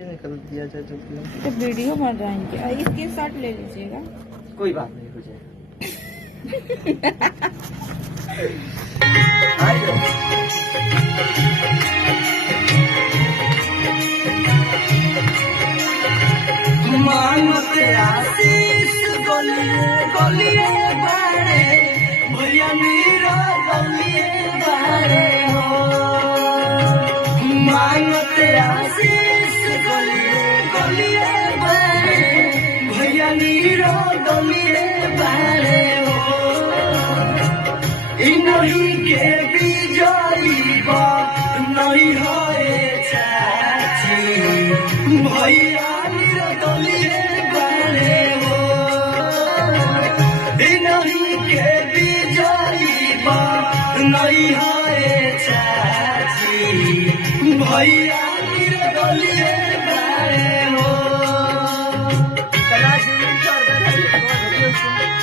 निकल दिया जाए जो तो वीडियो बन रहा है इनके, इसके साथ ले लीजिएगा। कोई बात नहीं, हो जाएगा। मानते आशीष गलिए गलिए बारे भैया मेरा गलिए बारे हो। मानते आशीष गलिए गलिए बारे भैया मेरा गलिए बारे हो। इन्हीं के विजयी बा नहीं होए चाची भैया मेरा गलिए बारे हो। इन्हीं के विजयी बा नहीं होए चाची भैया मेरा गलिए